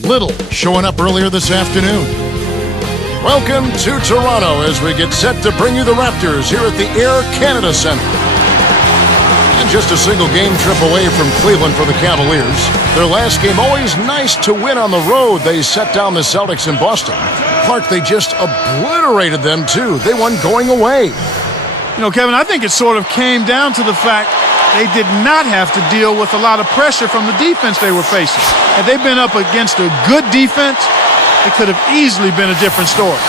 Little showing up earlier this afternoon. Welcome to Toronto as we get set to bring you the Raptors here at the Air Canada Centre. And just a single game trip away from Cleveland for the Cavaliers. Their last game always nice to win on the road. They set down the Celtics in Boston. Clark, they just obliterated them too. They won going away. You know, Kevin, I think it sort of came down to the fact they did not have to deal with a lot of pressure from the defense they were facing. Had they been up against a good defense, it could have easily been a different story.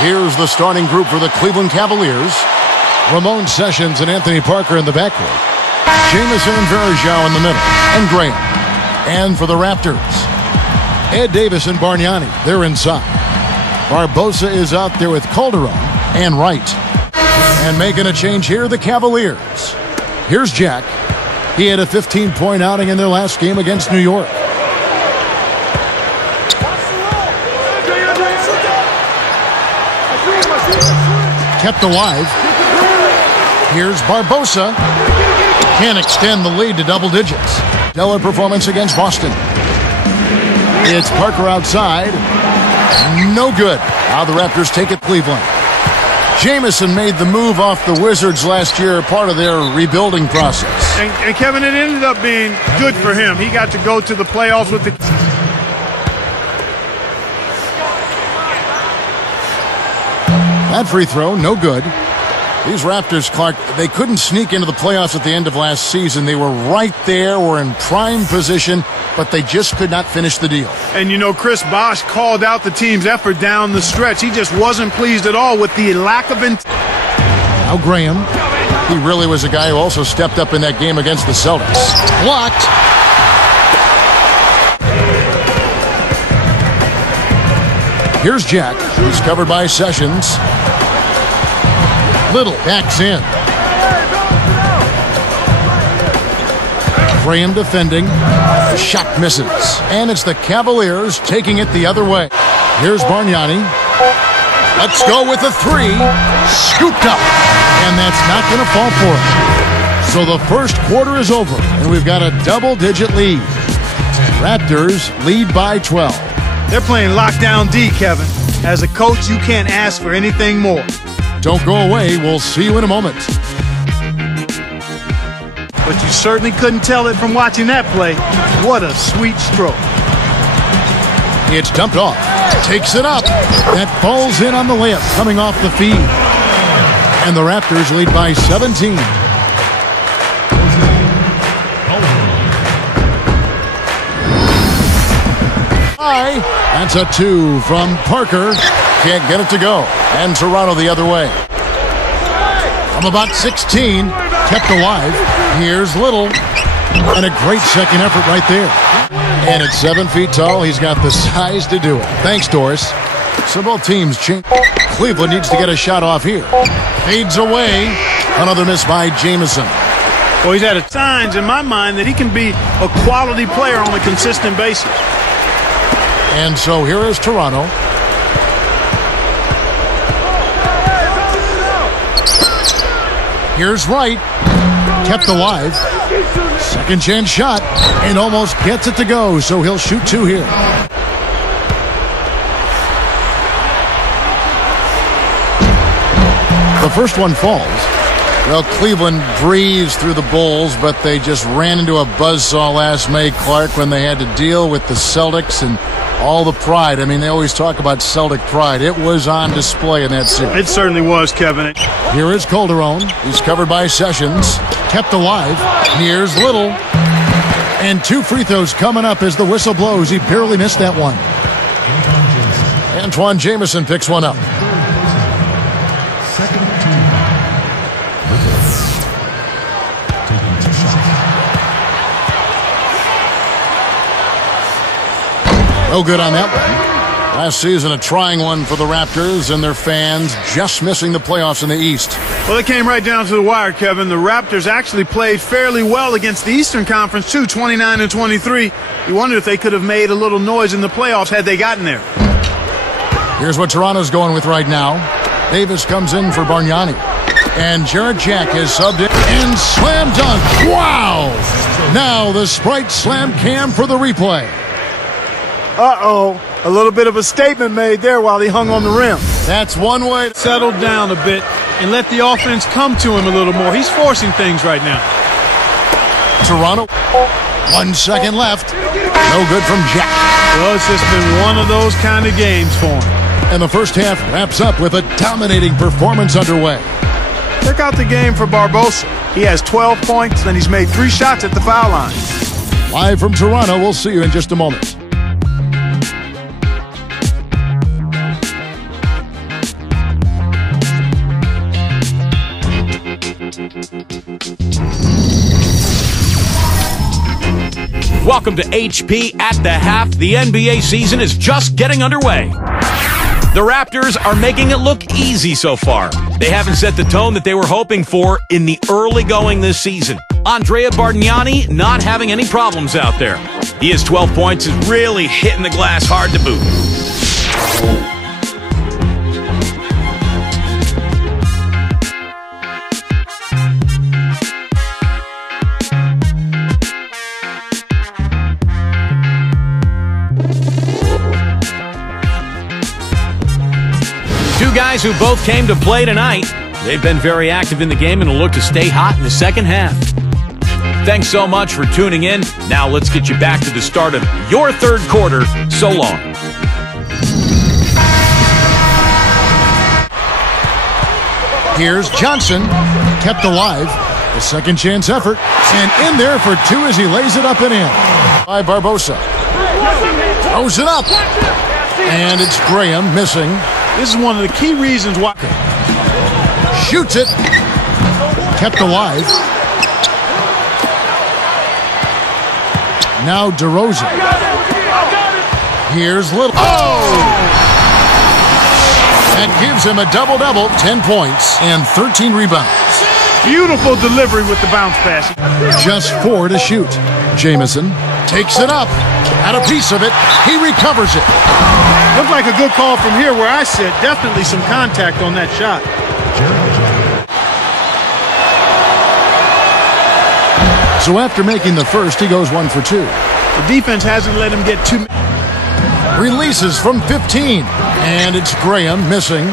Here's the starting group for the Cleveland Cavaliers. Ramon Sessions and Anthony Parker in the backcourt. Jamison and Varejao in the middle. And Graham. And for the Raptors, Ed Davis and Bargnani. They're inside. Barbosa is out there with Calderon and Wright. And making a change here, the Cavaliers. Here's Jack. He had a 15-point outing in their last game against New York. Kept alive. Here's Barbosa. Can't extend the lead to double digits. Stellar performance against Boston. It's Parker outside. No good. Now the Raptors take it Cleveland. Jamison made the move off the Wizards last year, part of their rebuilding process. And Kevin, it ended up being good for him. He got to go to the playoffs with the... That free throw, no good. These Raptors, Clark, they couldn't sneak into the playoffs at the end of last season. They were right there, were in prime position, but they just could not finish the deal. And you know, Chris Bosh called out the team's effort down the stretch. He just wasn't pleased at all with the lack of intent. Now Graham. He really was a guy who also stepped up in that game against the Celtics. Blocked. Here's Jack. He's covered by Sessions. Little backs in. Graham defending. The shot misses. And it's the Cavaliers taking it the other way. Here's Bargnani. Let's go with a three. Scooped up. And that's not going to fall for it. So the first quarter is over, and we've got a double-digit lead. Raptors lead by 12. They're playing lockdown D, Kevin. As a coach, you can't ask for anything more. Don't go away. We'll see you in a moment. But you certainly couldn't tell it from watching that play. What a sweet stroke. It's dumped off. Takes it up. That falls in on the layup coming off the feed. And the Raptors lead by 17. That's a two from Parker. Can't get it to go. And Toronto the other way. From about 16, kept alive. Here's Little. And a great second effort right there. And at 7 feet tall, he's got the size to do it. Thanks, Doris. So both teams change. Cleveland needs to get a shot off here. Fades away. Another miss by Jamison. Well, he's had signs in my mind that he can be a quality player on a consistent basis. And so here is Toronto. Here's Wright. Kept alive. Second chance shot. And almost gets it to go. So he'll shoot two here. The first one falls. Well, Cleveland breezed through the Bulls, but they just ran into a buzzsaw last May, Clark, when they had to deal with the Celtics and all the pride. I mean, they always talk about Celtic pride. It was on display in that series. It certainly was, Kevin. Here is Calderon. He's covered by Sessions. Kept alive. Here's Little. And two free throws coming up as the whistle blows. He barely missed that one. Antoine Jamison picks one up. No good on that one. Last season, a trying one for the Raptors and their fans, just missing the playoffs in the East. Well, it came right down to the wire, Kevin. The Raptors actually played fairly well against the Eastern Conference, too, 29-23. You wonder if they could have made a little noise in the playoffs had they gotten there. Here's what Toronto's going with right now. Davis comes in for Bargnani. And Jarrett Jack has subbed in and slam dunk. Wow! Now the Sprite Slam Cam for the replay. Uh-oh, a little bit of a statement made there while he hung on the rim. That's one way. Settle down a bit and let the offense come to him a little more. He's forcing things right now. Toronto, 1 second left. No good from Jack. Well, it's just been one of those kind of games for him. And the first half wraps up with a dominating performance underway. Check out the game for Barbosa. He has 12 points, and he's made 3 shots at the foul line. Live from Toronto, we'll see you in just a moment. Welcome to HP at the Half. The NBA season is just getting underway. The Raptors are making it look easy so far. They haven't set the tone that they were hoping for in the early going this season. Andrea Bargnani not having any problems out there. He has 12 points, is really hitting the glass hard to boot. Two guys who both came to play tonight. They've been very active in the game and will look to stay hot in the second half. Thanks so much for tuning in. Now let's get you back to the start of your third quarter. So long. Here's Johnson, kept alive. A second chance effort, and in there for 2 as he lays it up and in. By Barbosa. Throws it up. And it's Graham missing. This is one of the key reasons why. Shoots it. Kept alive. Now DeRozan. Here's Little. Oh! That gives him a double-double, 10 points and 13 rebounds. Beautiful delivery with the bounce pass. Just 4 to shoot. Jamison takes it up. Had a piece of it. He recovers it. Looked like a good call from here where I sit. Definitely some contact on that shot. So after making the first, he goes 1 for 2. The defense hasn't let him get too. Releases from 15. And it's Graham missing.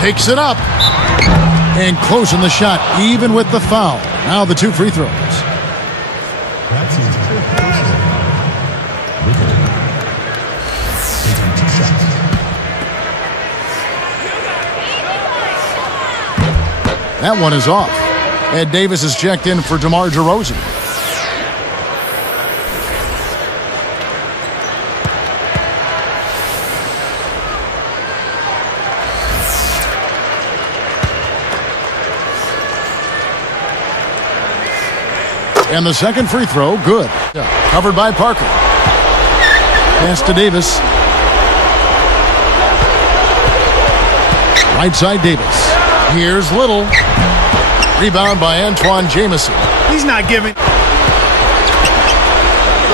Takes it up. And closing the shot, even with the foul. Now the 2 free throws. That one is off. Ed Davis is checked in for DeMar DeRozan. And the second free throw, good. Covered by Parker. Pass to Davis. Right side Davis. Here's Little. Rebound by Antoine Jamison. He's not giving.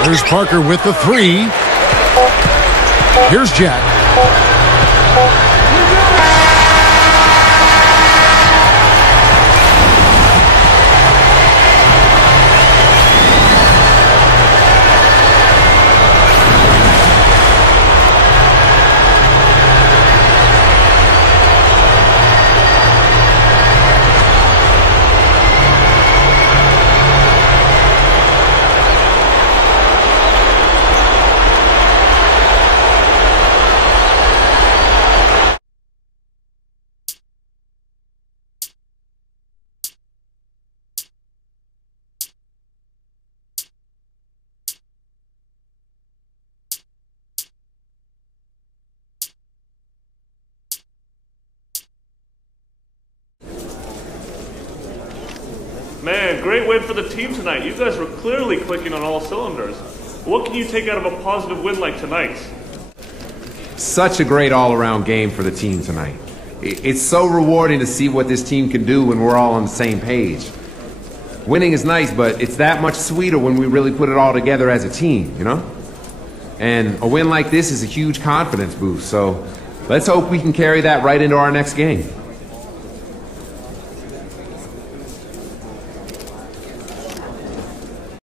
Here's Parker with the 3. Here's Jack. Man, great win for the team tonight. You guys were clearly clicking on all cylinders. What can you take out of a positive win like tonight's? Such a great all-around game for the team tonight. It's so rewarding to see what this team can do when we're all on the same page. Winning is nice, but it's that much sweeter when we really put it all together as a team, you know? And a win like this is a huge confidence boost, so let's hope we can carry that right into our next game.